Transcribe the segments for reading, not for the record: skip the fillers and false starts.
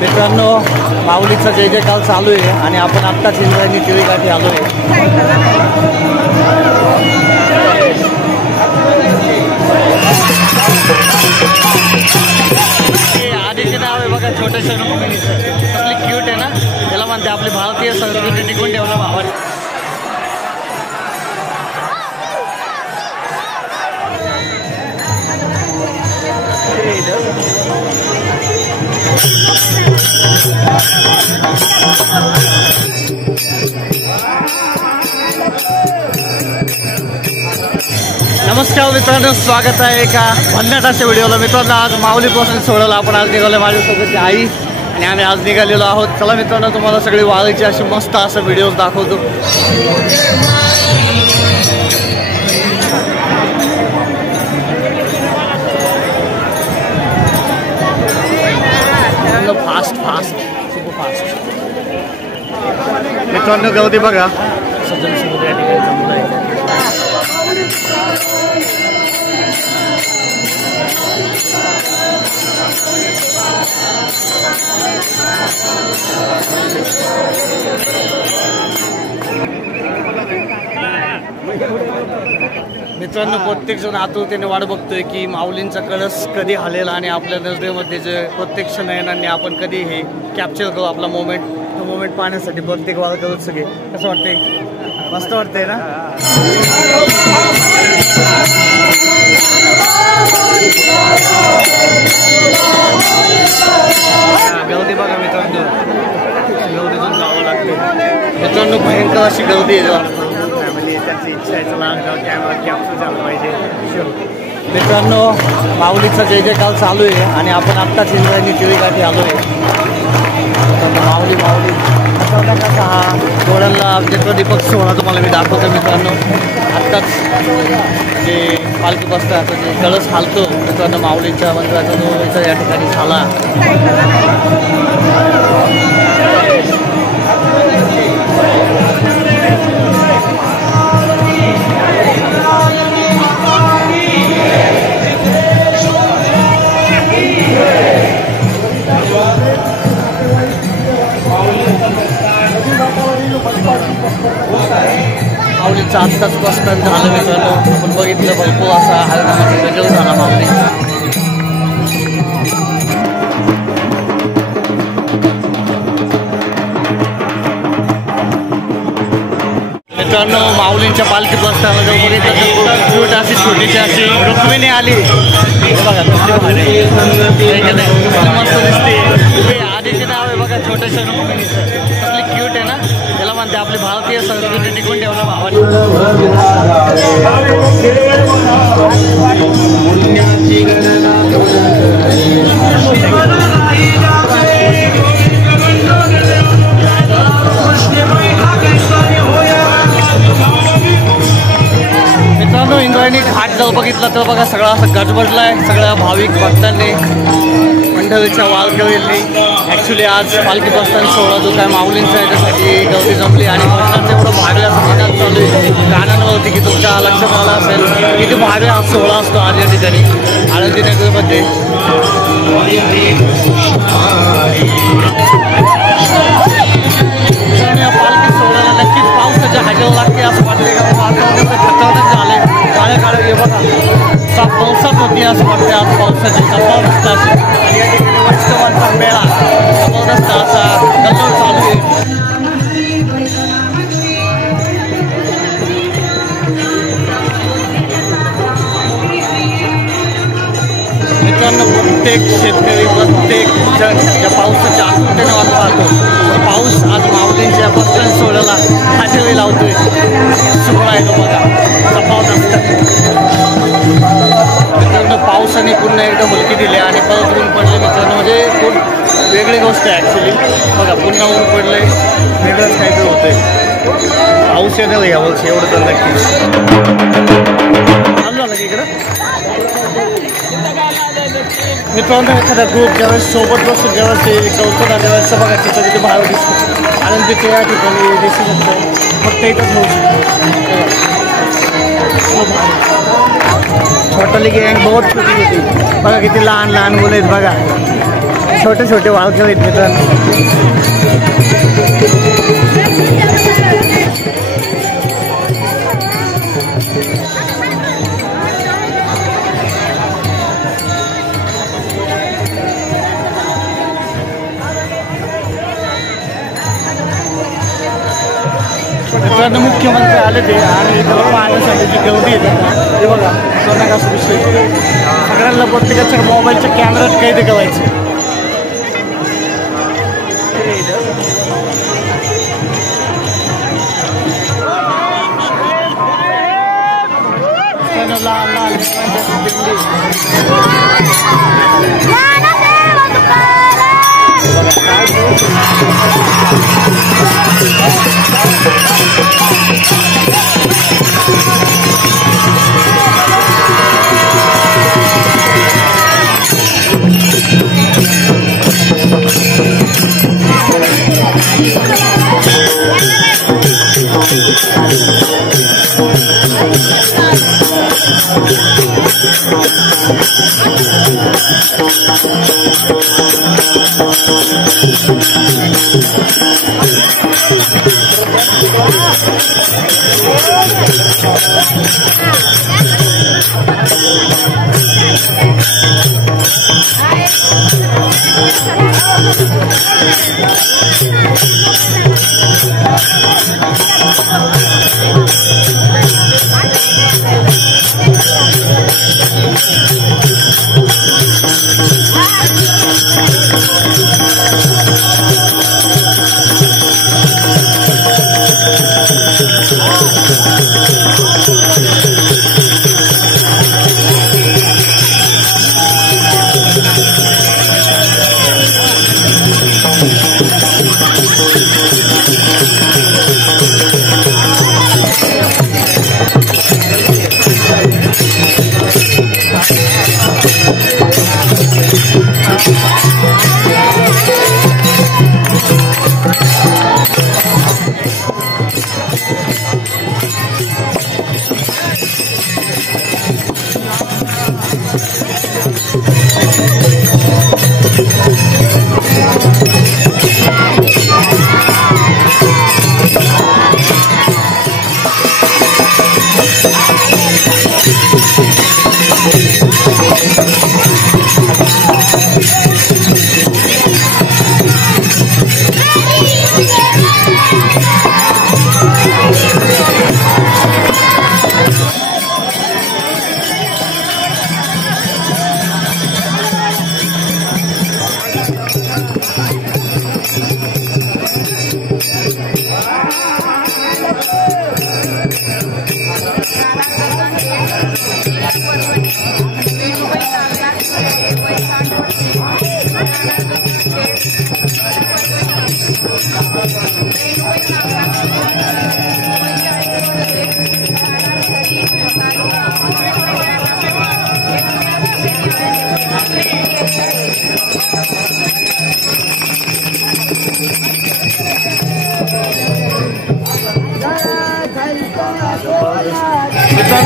मित्रांनो, माऊलीचा जय जयकार चालू आहे आणि आपण आत्ताच इंद्रायणी टिळीकाठी आलो आहे. आधीचे नाव आहे बघा, छोट्याशा रुक्मिणीचं. कसली क्यूट आहे ना. त्याला म्हणते आपली भारतीय संस्कृती टिकून ठेवणं भावाने. नमस्कार मित्रांनो, स्वागत आहे एका भन्नाट अशा व्हिडिओला. मित्रांनो, आज माऊलीपासून सोडलं आपण आज निघालो. माझ्यासोबतची आई आणि आम्ही आज निघालेलो आहोत. चला मित्रांनो, तुम्हाला सगळी वारीची अशी मस्त असं व्हिडिओज दाखवतो. Fast fast super fast. मित्रांनो, गर्दी बघा. सज्जन समुद्र या ठिकाणी जमलं आहे. मित्रांनो, प्रत्येक जण आतुरतेने वाट बघतोय की माऊलींचा कळस कधी हलेल आणि आपल्या नजरेमध्ये जे प्रत्यक्ष नयनांनी आपण कधी हे कॅप्चर करू आपला मोमेंट. तो मोमेंट पाहण्यासाठी प्रत्येक वार करत सगळे. कसं वाटतंय? मस्त वाटतंय ना. गर्दी बघा मित्रांनो, गर्दीतून जावं लागतं. मित्रांनो, भयंकर अशी गर्दी आहे. फॅमिली त्याची इच्छा आहे चला कॅमेरा कॅप्चर झाला पाहिजे. मित्रांनो, माऊलीचा जय जयकार चालू आहे आणि आपण आत्ताच इंद्रायणी टिळीकाठी आलो आहे. माऊली माऊली कसा हा डोळ्यांना दीपक सोहळा तुम्हाला मी दाखवतो. मित्रांनो, आत्ताच जे पालखी बसतात जे कळस हालतो मित्रांनो माऊलींच्या मंदिराचा तो इथं या ठिकाणी झाला. माऊलीचं आत्ताच प्रस्थान झालं मित्रांनो. आपण बघितलं भरपूर असा हलनामाचा गजर झाला माऊलीचा. मित्रांनो, माऊलींच्या पालखी प्रस्थानाला जर बघितलं तर खूप क्यूट अशी छोटीशी अशी रुक्मिणी आली. बघा मस्त दिसते. आधीचे नाव आहे बघा, छोट्याशा रुक्मिणीचं. कसली क्यूट आहे ना. त्याला म्हणते आपली भारतीय संस्कृती टिकून ठेवणं भावाने. मित्रांनो, इंद्रायणी घाट जर बघितला तर बघा सगळा असं गजबजला आहे. सगळ्या भाविक भक्तांनी मंडळीच्या वारकऱ्यांनी ॲक्च्युली आज पालखी प्रस्थान सोहळा जो काय माऊलींचा याच्यासाठी गर्दी जमली आणि भक्तांचं एवढं भारी असं निदान चालू आहे गाण्यांवरती की तुमच्या लक्षात आलं असेल किती भारी हा सोहळा असतो आज या ठिकाणी आळंदी नगरमध्ये. पालखी सोहळ्याला नक्कीच पावसाच्या हजेरी लागते असं वाटतंय. का वातावरण खतरनाक झालंय. काळ्या काळ्या हे बघा पावसात होती असं वाटते. आज पावसाची कपाळ दिसतात आणि या ठिकाणी वटस्तवांचा मेळा जबरदस्त असा गजर चालू आहे. मित्रांनो, प्रत्येक शेतकरी प्रत्येक जण या पावसाच्या आतुरतेने वाट पाहतो. पाऊस आज माऊलींच्या प्रस्थान सोहळ्याला हजेरी लावतोय. सोहळा आहे तो बघा जपावत असतात. मित्रांनो, पावसाने पुन्हा एकदा मुलगी दिली आणि परत ऊन पडले. मित्रांनो, म्हणजे खूप वेगळी गोष्ट आहे ॲक्च्युली. बघा पुन्हा ऊन पडले, वेगळंच काहीतरी होतंय. पाऊस येणार यावर्षी एवढं तर नक्कीच. चालू झालं की इकडं मित्रांनो, एखादा ग्रुप ज्यावेळेस सोबत बसून ज्यावेळेस ते गवतो त्यावेळेस बघा तिथं तिथे बाहेर दिसतो. आनंदीच्या या ठिकाणी दिसू शकतो. फक्त इथंच होऊ शकतो. छोटाली गँग बहुत छोटी होती बघा, किती लहान लहान मुलं आहेत बघा, छोटे छोटे वाळकं आहेत मित्रांनो. मित्रांनो मुख्यमंत्री आले ते आणि इथं पाहण्यासाठी जी गर्दी येते ते बघा, सोनागास विषय सगळ्यांना प्रत्येकाच्या मोबाईलच्या कॅमेऱ्यात कैद करायचे. लहान लहान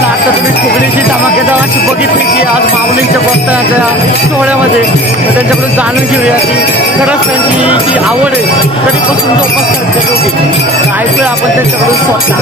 आता तुम्ही फुगडीची धमाकेदार अशी बघितली की आज माऊलींच्या भक्तांच्या सोहळ्यामध्ये त्यांच्याकडून जाणून घेऊया की खरंच त्यांची जी आवड आहे कधीपासून जोपासतात ऐकूया आपण त्यांच्याकडून स्वतः.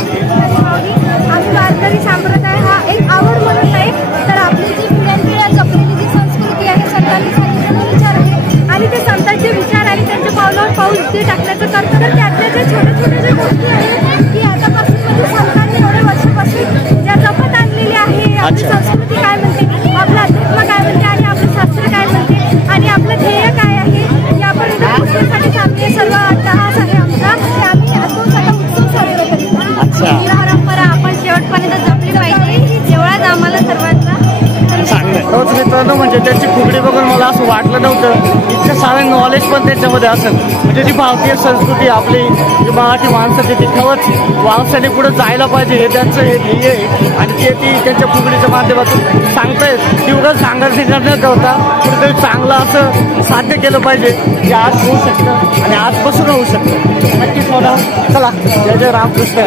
आम्ही वारकरी संप्रदाय हा एक आवड म्हणून नाही तर आपली जी पिढ्यानपिढ्या जपलेली जी संस्कृती आहे संतांनी सांगितलेले विचार आहे आणि ते संतांचे विचार आणि त्यांच्या पावलावर पाऊल ते टाकण्याचं करतं. तर त्यातल्या जे छोट्या छोट्या ज्या गोष्टी आहेत की आतापासून म्हणजे संतांनी एवढ्या वर्षापासून ज्या जपत आणलेली आहे आपली संस्कृती काय म्हणते, आपलं अध्यात्म काय म्हणते आणि आपलं शास्त्र काय म्हणते आणि आपलं ध्येय काय आहे यापर्यंत पुस्तकासाठी आम्ही सर्व अट्टहास आहे आमचा ते आम्ही तो सगळा उत्सव साजरा करतो. ही परंपरा आपण शेवटपर्यंत जपली पाहिजे तेवढाच आम्हाला सर्वांचा तोच मित्रांनो. म्हणजे त्याची फुगडी बघून मला असं वाटलं नव्हतं इतकं सारं नॉलेज पण त्याच्यामध्ये असेल. म्हणजे जी भारतीय संस्कृती आपली जी मराठी माणसाची ती खरंच माणसाने पुढे जायला पाहिजे हे त्यांचं हे ध्येय आहे आणि ते ती त्यांच्या फुगडीच्या माध्यमातून सांगतायत की उगाच सांगायचं न करता कुठेतरी चांगलं असं साध्य केलं पाहिजे जे आज होऊ शकतं आणि आजपासून होऊ शकतं. नक्कीच मला चला जय जय रामकृष्ण.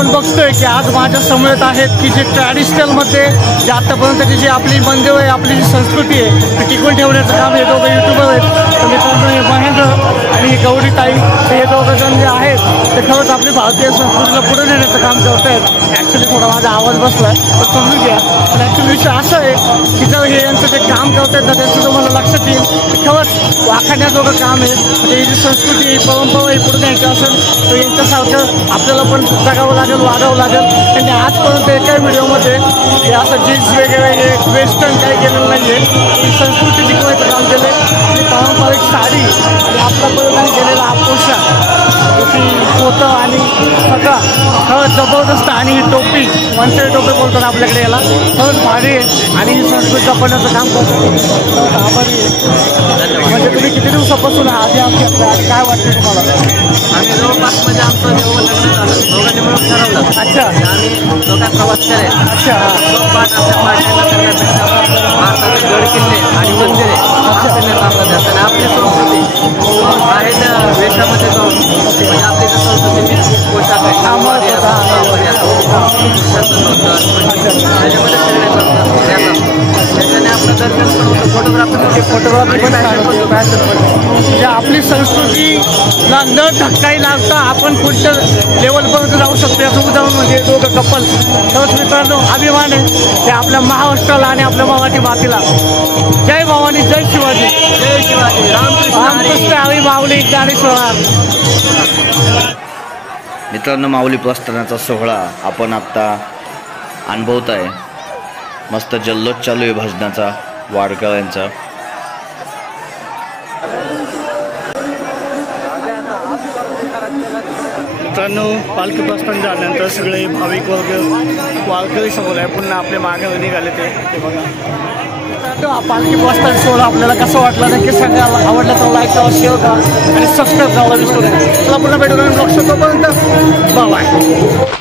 आपण बघतोय की आज माझ्या समोर आहेत की जे ट्रॅडिशनलमध्ये जे आतापर्यंतची जी आपली मंदिर आहे, आपली जी संस्कृती आहे ती टिकून ठेवण्याचं काम हे दोघं युट्यूबर आहेत. तर मित्रांनो हे महेंद्र आणि ही गौरी ताई हे दोघं जण जे आहेत ते खरंच आपली भारतीय संस्कृतीला पुढे नेण्याचं काम करत आहेत. ॲक्च्युली थोडा माझा आवाज बसला आहे तर समजून घ्या. पण ॲक्च्युली विषय असं आहे की जर हे यांचं जे काम करत आहेत ना त्यांचं तुम्हाला लक्षात येईल की खरंच वाखाण्याजोगं काम आहे. म्हणजे ही जी संस्कृती ही परंपरा ही पुढे न्यायची असेल तर यांच्यासारखं आपल्याला पण जगावं लागेल, वागावं लागेल. त्यांनी आजपर्यंत एका व्हिडिओमध्ये हे असं जीन्स वगैरे हे वेस्टर्न काही केलेलं नाही आहे. आपली संस्कृती टिकवायचं काम केलं आहे. ही पारंपरिक साडी आणि आपला परिधान केलेला हा पोशाख की पोतं आणि सगळा खरंच जबरदस्त. आणि ही टोपी वंशरी टोपी बोलतात आपल्याकडे याला, खरंच भारी आहे आणि ही संस्कृती जपण्याचं काम करतो. आभारी आहे. म्हणजे तुम्ही किती दिवसापासून आधी आमची काय वाटतं तुम्हाला? आम्ही जवळपास म्हणजे आमचं जेव्हा लग्न झालं दोघांनी मिळून ठरवलं. अच्छा. आम्ही दोघांत प्रवास करेल. अच्छा. तो पाठ आपल्या पाठ्यांना करण्यापेक्षा भारताचे गड किल्ले आणि मंदिरे आपल्या आपली संस्कृती बाहेरच्या वेशामध्ये जाऊन म्हणजे आपली जी संस्कृती पोशाख आहे त्याच्यामध्ये त्याच्याने आपलं दर्शन पण होतं. फोटोग्राफी पण म्हणजे आपली संस्कृतीला न धक्काही लागता आपण पुढच्या लेवलपर्यंत जाऊ शकतो. याचं उदाहरण म्हणजे दोघं कपल. खरंच मित्रांनो अभिमान आहे ते आपल्या महाराष्ट्राला आणि आपल्या मराठी मातीला. जय भवानी, जय शिवाजी. जय शिवाजी. रामकृष्ण हरी. माऊली ज्ञानेश्वरा. मित्रांनो माऊली प्रस्थानाचा सोहळा आपण आत्ता अनुभवत आहे. मस्त जल्लोष चालू आहे भजनाचा वारकऱ्यांचा. मित्रांनो पालखी प्रस्थान झाल्यानंतर सगळे भाविक वर्ग वारकरी समोर आहे पुन्हा आपल्या मागे निघाले ते बघा. हा पालखी प्रस्थान सोहळा आपल्याला कसं वाटला नक्की सांगा. आवडलं तर लाईक करा, शेअर करा आणि सबस्क्राईब करायला विसरू नका. चला पुन्हा भेटूया. लक्ष तोपर्यंत बाय.